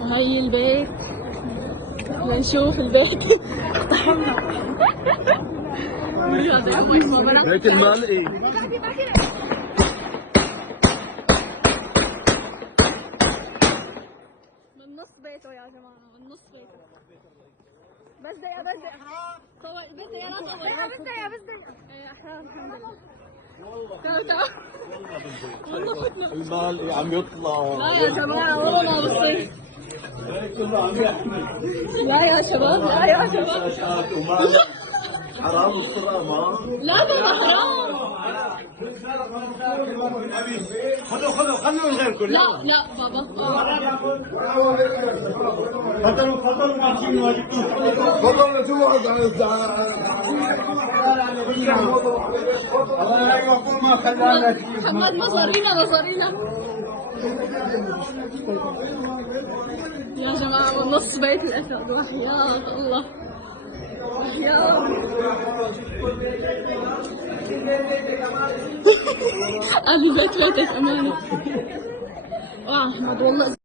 هاي البيت، بنشوف البيت. اقتحمنا. بيت المال ايه؟ من نص بيته يا جماعة، من نص بيته. بس دقيقة بس دقيقة. صور بس دقيقة، لا صور. بس دقيقة بس دقيقة. ايه أحيانا الحمد لله. تعال تعال. والله فتنا. المال ايه عم يطلع. لا يا جماعة والله ما بصير. لا يا شباب، لا يا شباب. حرام الصلاة ما. لا بابا حرام. خذوا من غيركم. لا لا بابا. تفضلوا ماشيين واجبكم. تفضلوا الله لا يقول ما خلانا. محمد مصارينا مصارينا. يا جماعة نص بيت الأسد، وحياة الله وحياة. أهل البيت بيتك أمانة. أحمد والله